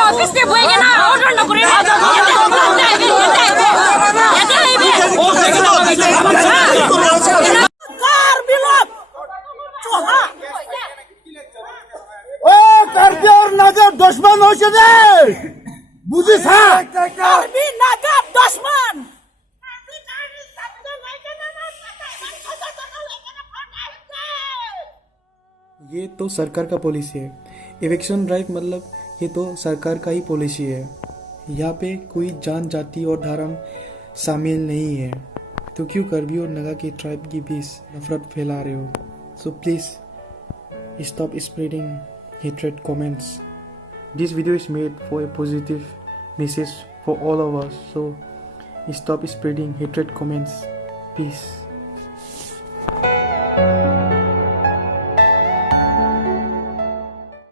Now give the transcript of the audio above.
Office से बोल ना ऑर्डर न करे दुश्मन हो बुझिस दुश्मन ये तो सरकार का पॉलिसी है। इविक्शन ड्राइव मतलब ये तो सरकार का ही पॉलिसी है। यहाँ पे कोई जान जाति और धर्म शामिल नहीं है। तो क्यों करबी और नगा के ट्राइब के बीच नफरत फैला रहे हो? So please stop spreading hatred comments. This video is made for a positive message for all of us. So stop spreading hatred comments. Peace.